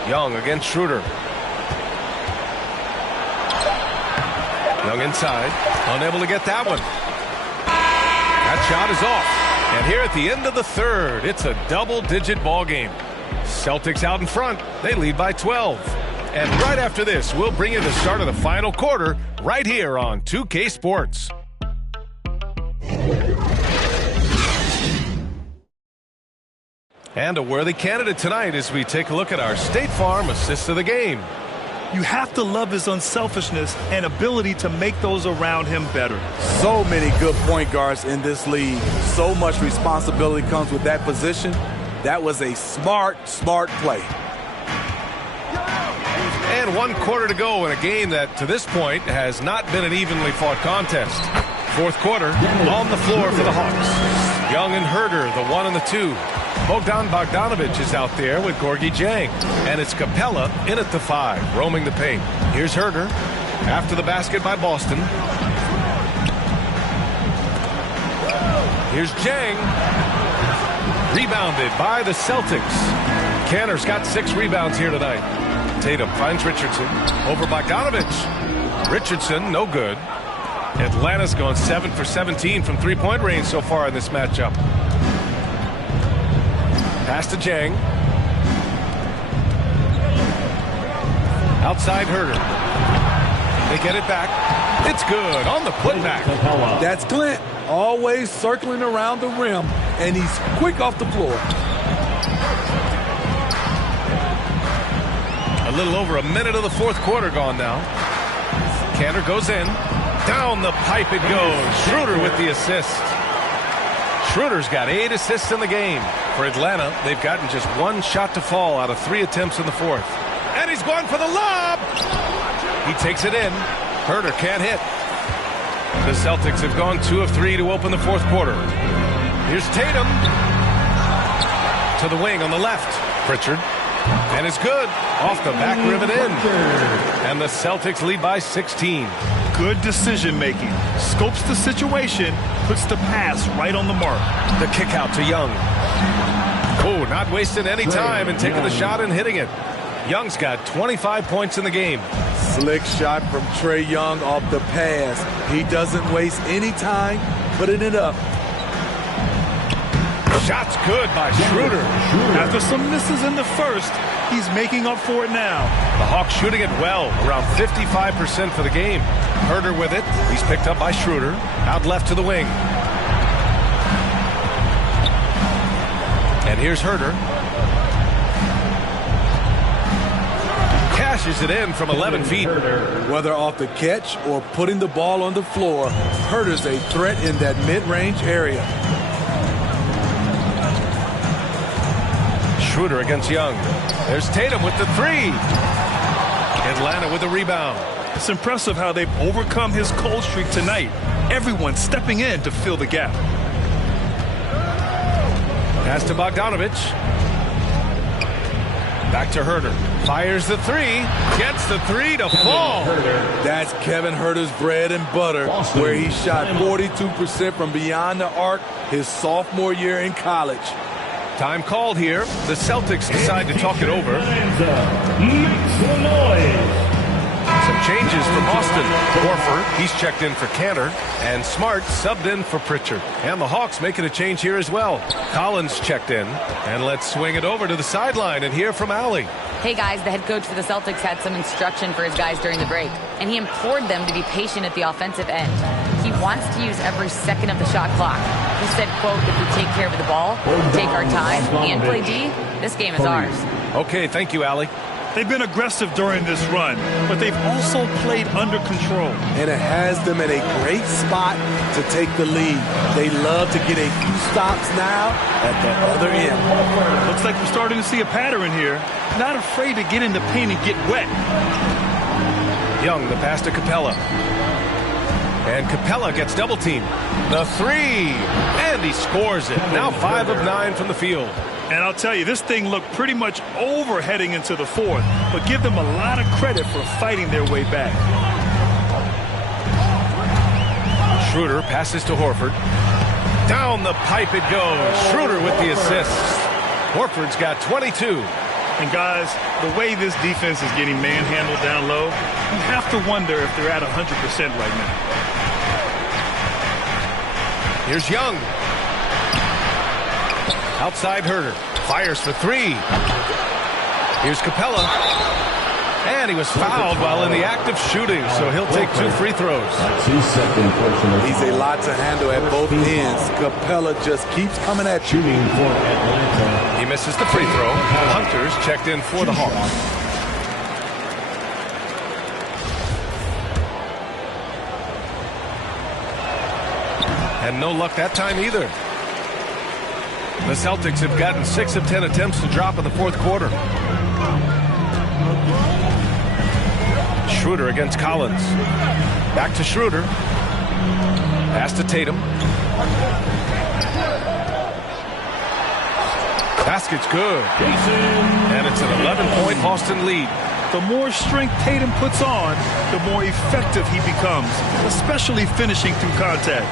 Young against Schroeder. Young inside, unable to get that one. That shot is off. And here at the end of the third, it's a double-digit ball game. Celtics out in front. They lead by 12. And right after this, we'll bring you the start of the final quarter right here on 2K Sports. And a worthy candidate tonight as we take a look at our State Farm assist of the game. You have to love his unselfishness and ability to make those around him better. So many good point guards in this league. So much responsibility comes with that position. That was a smart play. And 1 quarter to go in a game that, to this point, has not been an evenly fought contest. Fourth quarter, on the floor for the Hawks. Young and Herder, the 1 and the 2. Bogdanovich is out there with Gorgie Jang. And it's Capella in at the 5, roaming the paint. Here's Herder after the basket by Boston. Here's Jang. Rebounded by the Celtics. Cantor's got 6 rebounds here tonight. Tatum finds Richardson over Bogdanovich. Richardson, no good. Atlanta's gone 7 for 17 from three-point range so far in this matchup. Pass to Jang. Outside Herder. They get it back. It's good on the putback. That's Clint, always circling around the rim, and he's quick off the floor. A little over a minute of the fourth quarter gone now. Cantor goes in. Down the pipe it goes. Schroeder with the assist. Schroeder's got 8 assists in the game. For Atlanta, they've gotten just 1 shot to fall out of 3 attempts in the fourth. And he's going for the lob. He takes it in. Herder can't hit. The Celtics have gone 2 of 3 to open the fourth quarter. Here's Tatum. To the wing on the left. Pritchard. And it's good. Off the back rim and in. And the Celtics lead by 16. Good decision making. Scopes the situation, puts the pass right on the mark. The kick out to Young. Oh, not wasting any time and taking the shot and hitting it. Young's got 25 points in the game. Slick shot from Trae Young off the pass. He doesn't waste any time putting it up. Shot's good by Schroeder. After some misses in the first, he's making up for it now. The Hawks shooting it well, around 55% for the game. Herder with it. He's picked up by Schroeder. Out left to the wing. And here's Herder. Cashes it in from 11 feet. Whether off the catch or putting the ball on the floor, Herder's a threat in that mid-range area. Schroeder against Young. There's Tatum with the 3. Atlanta with the rebound. It's impressive how they've overcome his cold streak tonight. Everyone stepping in to fill the gap. Pass to Bogdanovich. Back to Herder. Fires the 3. Gets the 3 to fall. That's Kevin Herder's bread and butter, where he shot 42% from beyond the arc his sophomore year in college. Time called here. The Celtics decide to talk it over. Some changes for Boston. Horford, he's checked in for Cantor, and Smart subbed in for Pritchard. And the Hawks making a change here as well. Collins checked in, and let's swing it over to the sideline and hear from Allie. Hey guys, the head coach for the Celtics had some instruction for his guys during the break, and he implored them to be patient at the offensive end. he wants to use every second of the shot clock. He said, quote, if we take care of the ball, take our time, and play D, this game is ours. Okay, thank you, Allie. They've been aggressive during this run, but they've also played under control. And it has them in a great spot to take the lead. They love to get a few stops now at the other end. Looks like we're starting to see a pattern here. Not afraid to get in the paint and get wet. Young, the pass to Capella. And Capella gets double teamed. The three, and he scores it. Now 5 of 9 from the field. And I'll tell you, this thing looked pretty much over heading into the fourth, but give them a lot of credit for fighting their way back. Schroeder passes to Horford. Down the pipe it goes. Schroeder with the assist. Horford's got 22. And guys, the way this defense is getting manhandled down low, you have to wonder if they're at 100% right now. Here's Young. Outside Herter. Fires for three. Here's Capella. And he was fouled while in the act of shooting, so he'll take 2 free throws. He's a lot to handle at both ends. Capella just keeps coming at you. He misses the free throw. Hunter's checked in for the Hawks. And no luck that time either. The Celtics have gotten 6 of 10 attempts to drop in the fourth quarter. Schroeder against Collins. Back to Schroeder. Pass to Tatum. Basket's good. And it's an 11-point Boston lead. The more strength Tatum puts on, the more effective he becomes, especially finishing through contact.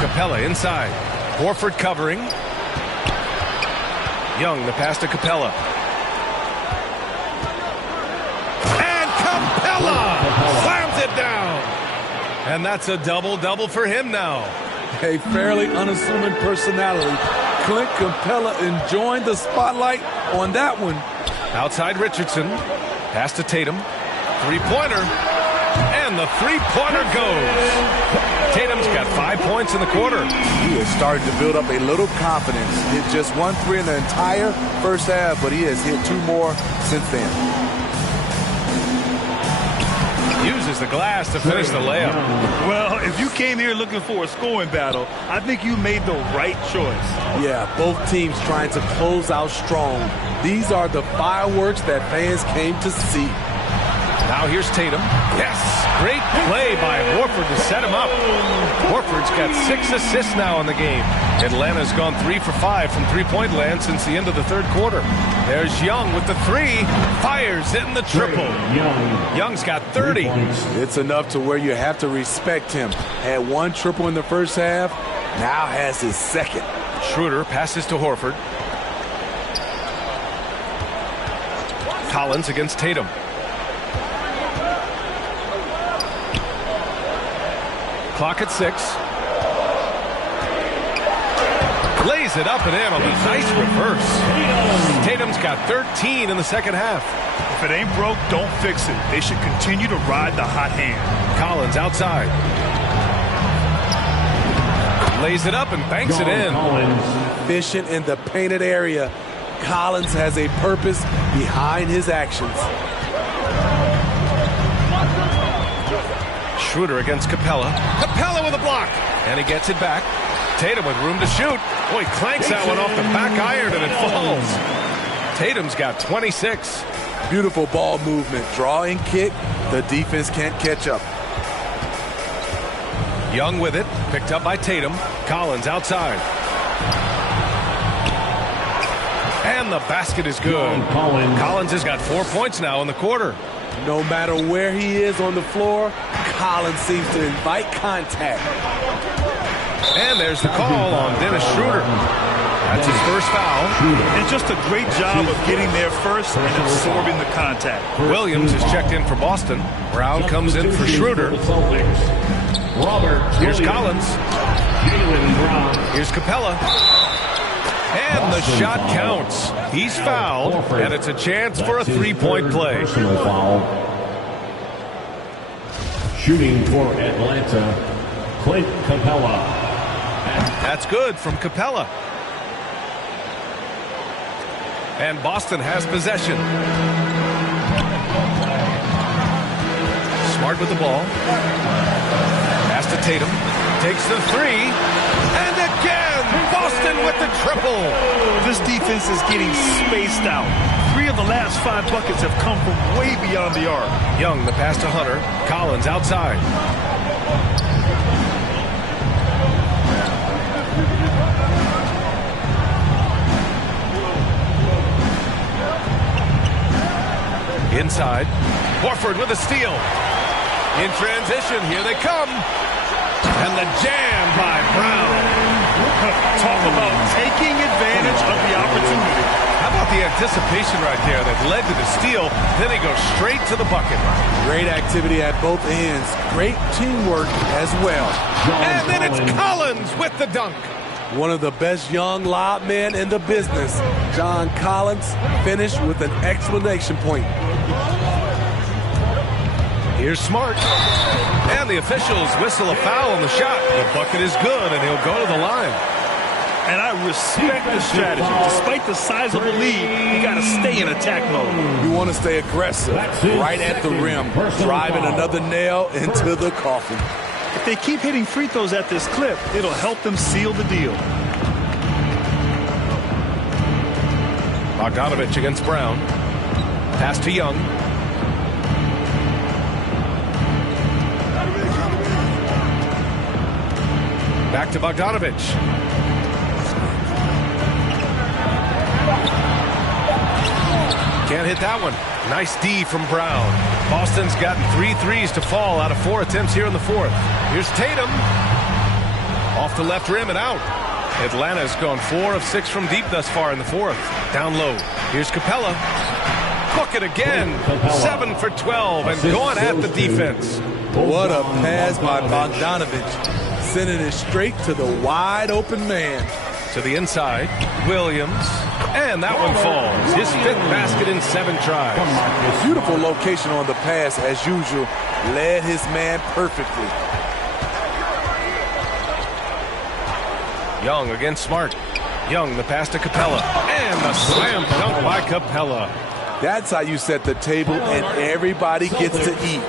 Capella inside. Horford covering. Young, the pass to Capella. And Capella slams it down. And that's a double-double for him now. A fairly unassuming personality. Clint Capella enjoying the spotlight on that one. Outside Richardson. Pass to Tatum. Three-pointer. And the three-pointer goes. Tatum's got 5 points in the quarter. He is starting to build up a little confidence. Hit just 1 3 in the entire first half, but he has hit 2 more since then. Uses the glass to finish the layup. Well, if you came here looking for a scoring battle, I think you made the right choice. Yeah, both teams trying to close out strong. These are the fireworks that fans came to see. Now here's Tatum. Yes, great play by Horford to set him up. Horford's got 6 assists now in the game. Atlanta's gone 3 for 5 from three-point land since the end of the third quarter. There's Young with the three. Fires hitting the triple. Young's got 30. It's enough to where you have to respect him. Had 1 triple in the first half, now has his second. Schroeder passes to Horford. Collins against Tatum. Clock at 6. Lays it up and in on a nice reverse. Tatum's got 13 in the second half. If it ain't broke, don't fix it. They should continue to ride the hot hand. Collins outside. Lays it up and banks it in. Efficient in the painted area. Collins has a purpose behind his actions. Schroeder against Capella. Capella with a block. And he gets it back. Tatum with room to shoot. Oh, he clanks that one off the back iron and it falls. Tatum's got 26. Beautiful ball movement. Draw and kick. The defense can't catch up. Young with it. Picked up by Tatum. Collins outside. And the basket is good. Collins has got 4 points now in the quarter. No matter where he is on the floor, Collins seems to invite contact. And there's the call on Dennis Schroeder. That's his first foul. And just a great job of getting there first and absorbing the contact. Williams is checked in for Boston. Brown comes in for Schroeder. Here's Collins. Here's Capella. And the shot counts. He's fouled, and it's a chance for a three-point play. Shooting for Atlanta, Clint Capella. That's good from Capella. And Boston has possession. Smart with the ball. Pass to Tatum. Takes the three. And again, Boston with the triple. This defense is getting spaced out. 3 of the last 5 buckets have come from way beyond the arc. Young, the pass to Hunter. Collins outside. Inside. Horford with a steal. In transition, here they come. And the jam by Brown. Talk about taking advantage of the opportunity. How about the anticipation right there that led to the steal? Then he goes straight to the bucket. Great activity at both ends. Great teamwork as well. And then it's Collins with the dunk. One of the best young lob men in the business. John Collins finished with an exclamation point. Here's Smart. And the officials whistle a foul on the shot. The bucket is good, and he'll go to the line. And I respect the strategy. Despite the size of the lead, you got to stay in attack mode. You want to stay aggressive, right at the rim, driving another nail into the coffin. If they keep hitting free throws at this clip, it'll help them seal the deal. Bogdanovich against Brown. Pass to Young. Back to Bogdanovich. Can't hit that one. Nice D from Brown. Boston's gotten 3 threes to fall out of 4 attempts here in the 4th. Here's Tatum. Off the left rim and out. Atlanta's gone 4 of 6 from deep thus far in the 4th. Down low. Here's Capella. Book it again. 7 for 12 and going at the defense. What a pass by Bogdanovich. Sending it straight to the wide open man. To the inside. Williams. And that one falls. His 5th basket in 7 tries. Beautiful location on the pass as usual. Led his man perfectly. Young against Smart. Young, the pass to Capella. And the slam dunk by Capella. That's how you set the table and everybody gets to eat.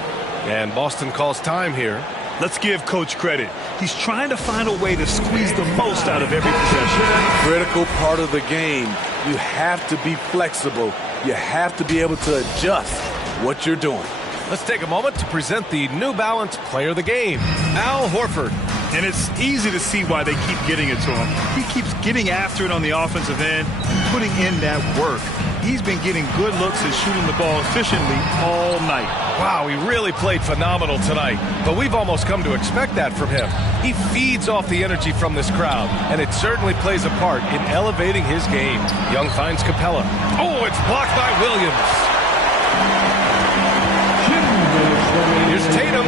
And Boston calls time here. Let's give Coach credit. He's trying to find a way to squeeze the most out of every possession. Critical part of the game. You have to be flexible. You have to be able to adjust what you're doing. Let's take a moment to present the New Balance Player of the Game, Al Horford. And it's easy to see why they keep getting it to him. He keeps getting after it on the offensive end and putting in that work. He's been getting good looks and shooting the ball efficiently all night. Wow, he really played phenomenal tonight, but we've almost come to expect that from him. He feeds off the energy from this crowd, and it certainly plays a part in elevating his game. Young finds Capella. Oh, it's blocked by Williams. Here's Tatum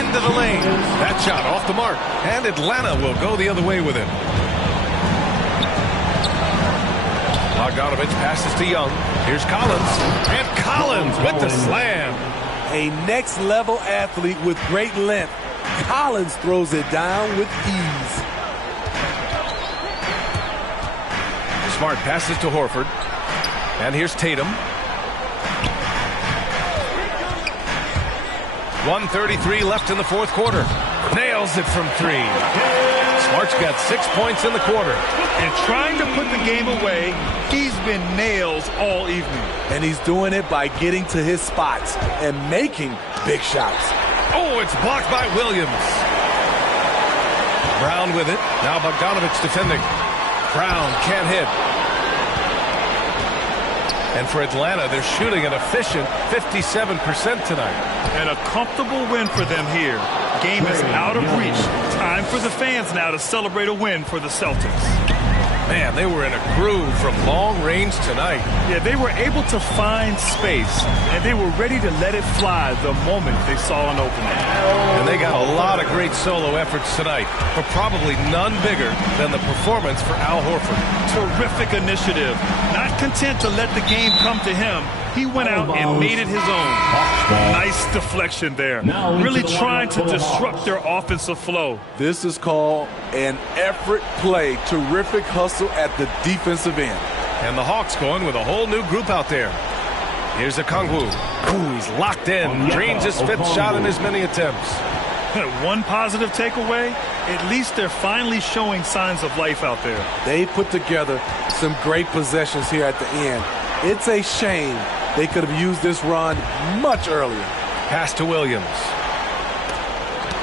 into the lane. That shot off the mark, and Atlanta will go the other way with it. Bogdanovich passes to Young. Here's Collins. And Collins with the slam. A next-level athlete with great length. Collins throws it down with ease. Smart passes to Horford. And here's Tatum. 1:33 left in the 4th quarter. Nails it from 3. Smart's got 6 points in the quarter. And trying to put the game away, he's been nails all evening. And he's doing it by getting to his spots and making big shots. Oh, it's blocked by Williams. Brown with it. Now Bogdanovich defending. Brown can't hit. And for Atlanta, they're shooting an efficient 57% tonight. And a comfortable win for them here. Game is out of reach. Time for the fans now to celebrate a win for the Celtics. Man, they were in a groove from long range tonight. Yeah, they were able to find space, and they were ready to let it fly the moment they saw an opening. And they got a lot of great solo efforts tonight, but probably none bigger than the performance for Al Horford. Terrific initiative. Not content to let the game come to him, He went out and made it his own. Nice deflection there. Really trying to disrupt their offensive flow. This is called an effort play. Terrific hustle at the defensive end. And the Hawks going with a whole new group out there. Here's Okongwu. Ooh, he's locked in. Drains his fifth shot in as many attempts. One positive takeaway, at least they're finally showing signs of life out there. They put together some great possessions here at the end. It's a shame they could have used this run much earlier. Pass to Williams.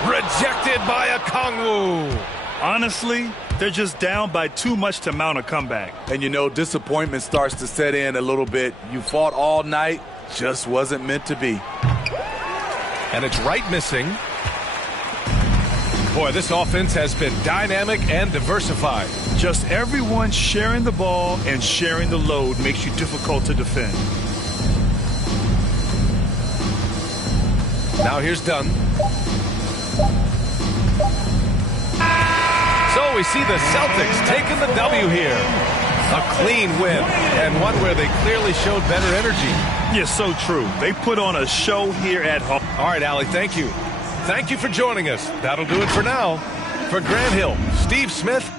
Rejected by Okongwu. Honestly, they're just down by too much to mount a comeback. And you know, disappointment starts to set in a little bit. You fought all night, just wasn't meant to be. And it's right missing. Boy, this offense has been dynamic and diversified. Just everyone sharing the ball and sharing the load makes you difficult to defend. Now here's Dunn. So we see the Celtics taking the W here. A clean win, and one where they clearly showed better energy. Yeah, so true. They put on a show here at home. All right, Allie, thank you. Thank you for joining us. That'll do it for now. For Grant Hill, Steve Smith,